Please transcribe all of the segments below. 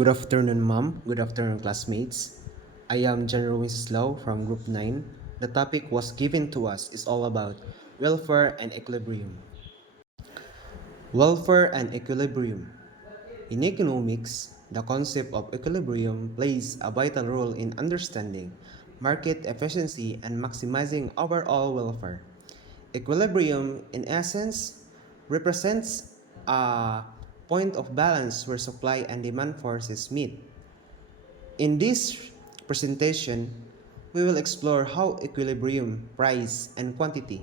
Good afternoon, ma'am. Good afternoon, classmates. I am General Winslow from Group 9. The topic was given to us is all about welfare and equilibrium. Welfare and equilibrium. In economics, the concept of equilibrium plays a vital role in understanding market efficiency and maximizing overall welfare. Equilibrium, in essence, represents a point of balance where supply and demand forces meet. In this presentation, we will explore how equilibrium, price, and quantity,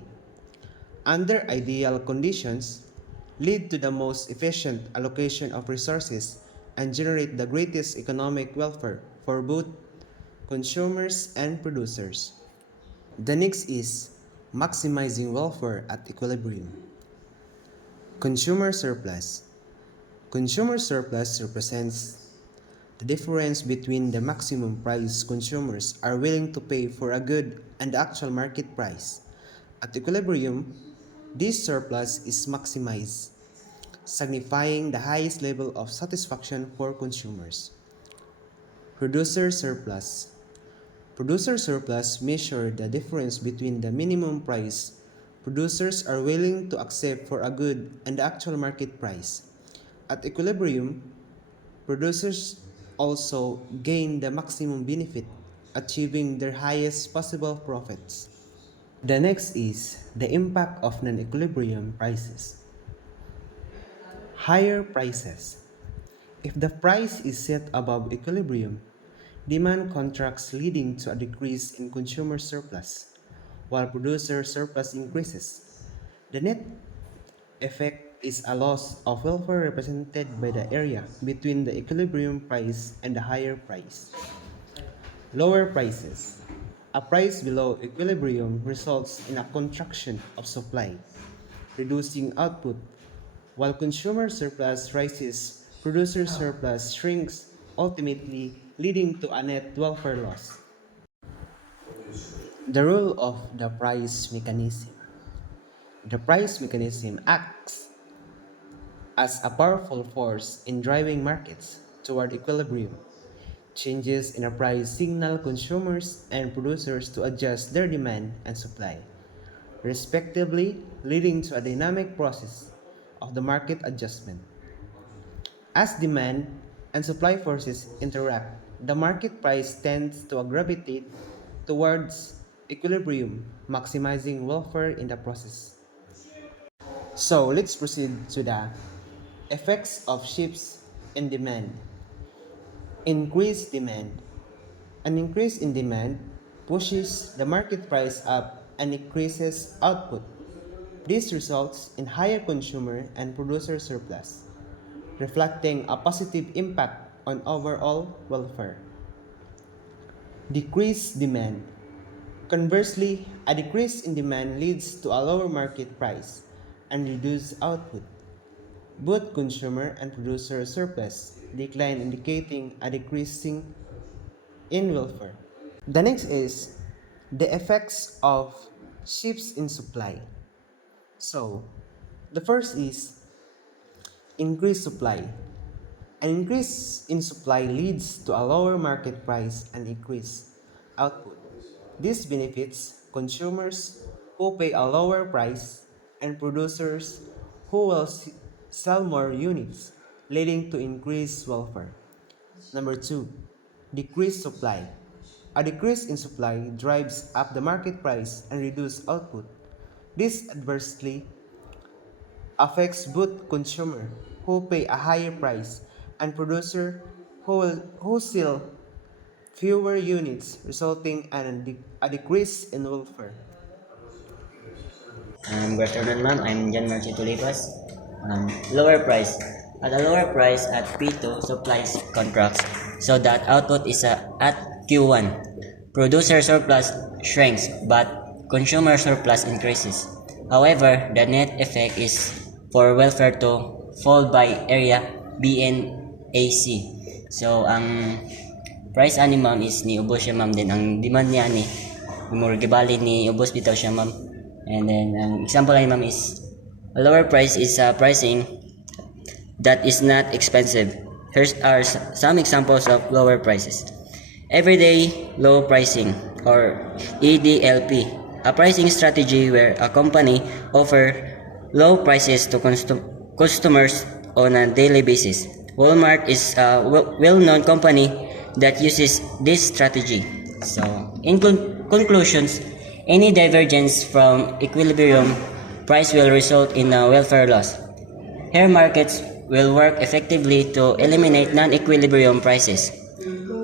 under ideal conditions, lead to the most efficient allocation of resources and generate the greatest economic welfare for both consumers and producers. The next is maximizing welfare at equilibrium. Consumer surplus. Consumer surplus represents the difference between the maximum price consumers are willing to pay for a good and the actual market price. At equilibrium, this surplus is maximized, signifying the highest level of satisfaction for consumers. Producer surplus. Producer surplus measure the difference between the minimum price producers are willing to accept for a good and the actual market price. At equilibrium, producers also gain the maximum benefit, achieving their highest possible profits. The next is the impact of non-equilibrium prices. Higher prices. If the price is set above equilibrium, demand contracts leading to a decrease in consumer surplus, while producer surplus increases. The net effect is a loss of welfare represented by the area between the equilibrium price and the higher price. Lower prices. A price below equilibrium results in a contraction of supply, reducing output, while consumer surplus rises, producer surplus shrinks, ultimately leading to a net welfare loss. The role of the price mechanism. The price mechanism acts as a powerful force in driving markets toward equilibrium. Changes in a price signal consumers and producers to adjust their demand and supply, respectively, leading to a dynamic process of the market adjustment. As demand and supply forces interact, the market price tends to gravitate towards equilibrium, maximizing welfare in the process. So let's proceed to the effects of shifts in demand. Increased demand. An increase in demand pushes the market price up and increases output. This results in higher consumer and producer surplus, reflecting a positive impact on overall welfare. Decreased demand. Conversely, a decrease in demand leads to a lower market price and reduced output. Both consumer and producer surplus decline, indicating a decreasing in welfare. The next is the effects of shifts in supply. So, the first is increased supply. An increase in supply leads to a lower market price and increased output. This benefits consumers who pay a lower price and producers who will sell more units, leading to increased welfare. Number two, decreased supply. A decrease in supply drives up the market price and reduces output. This adversely affects both consumer who pay a higher price and producer who sell fewer units, resulting in a decrease in welfare. Good afternoon, ma'am. I'm John Marcy Tulipas. Lower price. At a lower price at P2 supplies contracts so that output is at Q1. Producer surplus shrinks but consumer surplus increases. However, the net effect is for welfare to fall by area BNAC. So, ang price ani ma'am is ni ubos siya ma'am, then ang demand niya ni gibali ni ubos bitaw siya ma'am. And then ang example ay ma'am is a lower price is pricing that is not expensive. Here are some examples of lower prices. Everyday low pricing, or EDLP, a pricing strategy where a company offers low prices to customers on a daily basis. Walmart is a well-known company that uses this strategy. So, in conclusions, any divergence from equilibrium price will result in a welfare loss. Here, markets will work effectively to eliminate non-equilibrium prices.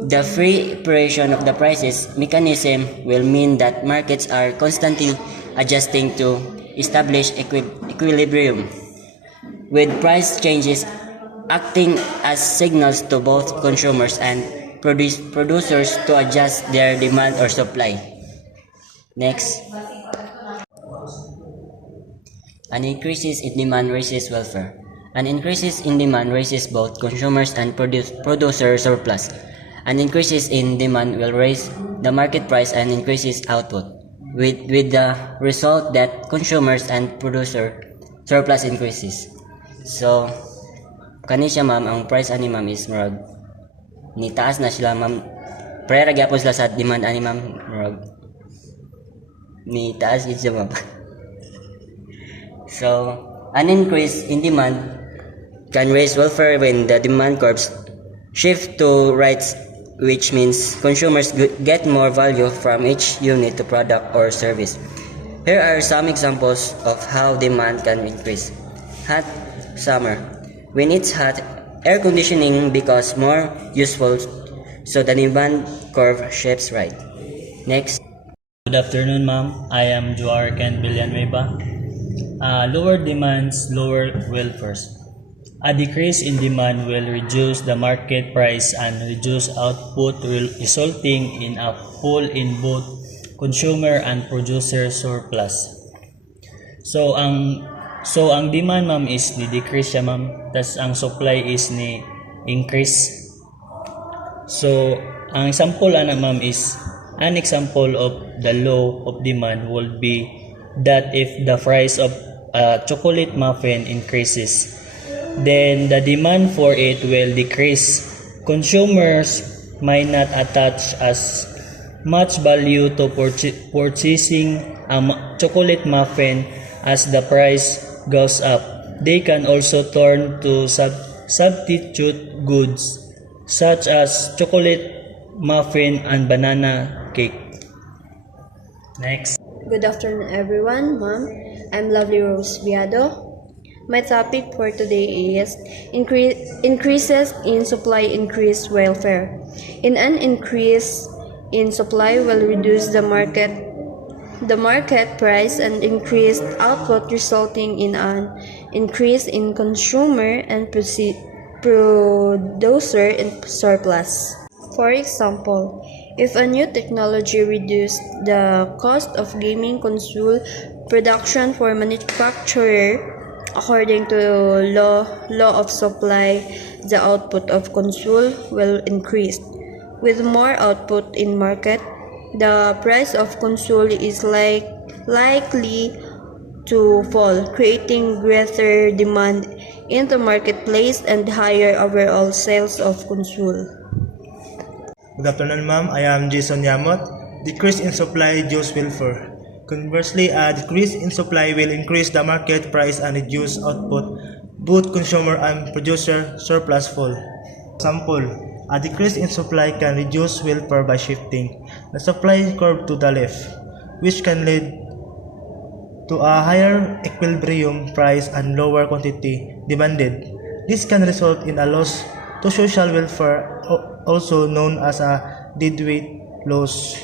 The free operation of the prices mechanism will mean that markets are constantly adjusting to establish equilibrium, with price changes acting as signals to both consumers and producers to adjust their demand or supply. Next, an increases in demand raises welfare. An increases in demand raises both consumers and producer surplus. An increases in demand will raise the market price and increases output, with the result that consumers and producer surplus increases. So, kani siya ma'am, ang price ani ma'am is murag ni taas na sila ma'am. Pre gyapon sila sa demand ani ma'am, murag ni taas gid siya ma'am. So, an increase in demand can raise welfare when the demand curves shift to rights, which means consumers get more value from each unit to product or service. Here are some examples of how demand can increase. Hot summer. When it's hot, air conditioning becomes more useful, so the demand curve shapes right. Next. Good afternoon, ma'am. I am Joar Ken Villanueva. Lower demands, lower welfare. A decrease in demand will reduce the market price and reduce output, resulting in a fall in both consumer and producer surplus. So ang demand ma'am is ni decrease siya ma'am, tas ang supply is ni increase. So ang example ana ma'am is an example of the law of demand would be that if the price of a chocolate muffin increases, then the demand for it will decrease. Consumers might not attach as much value to purchasing a chocolate muffin as the price goes up. They can also turn to substitute goods such as chocolate muffin and banana cake. Next. Good afternoon, everyone. Ma'am, I'm Lovely Rose Viado. My topic for today is increases in supply increase welfare. In an increase in supply will reduce the market price and increased output, resulting in an increase in consumer and producer surplus. For example, if a new technology reduced the cost of gaming console production for manufacturer, according to law of supply, the output of console will increase. With more output in market, the price of console is likely to fall, creating greater demand in the marketplace and higher overall sales of console. Good afternoon, ma'am. I am Jason Yamot. Decrease in supply reduce welfare. Conversely, a decrease in supply will increase the market price and reduce output. Both consumer and producer surplus fall. Example, a decrease in supply can reduce welfare by shifting the supply curve to the left, which can lead to a higher equilibrium price and lower quantity demanded. This can result in a loss to social welfare, also known as a deadweight loss.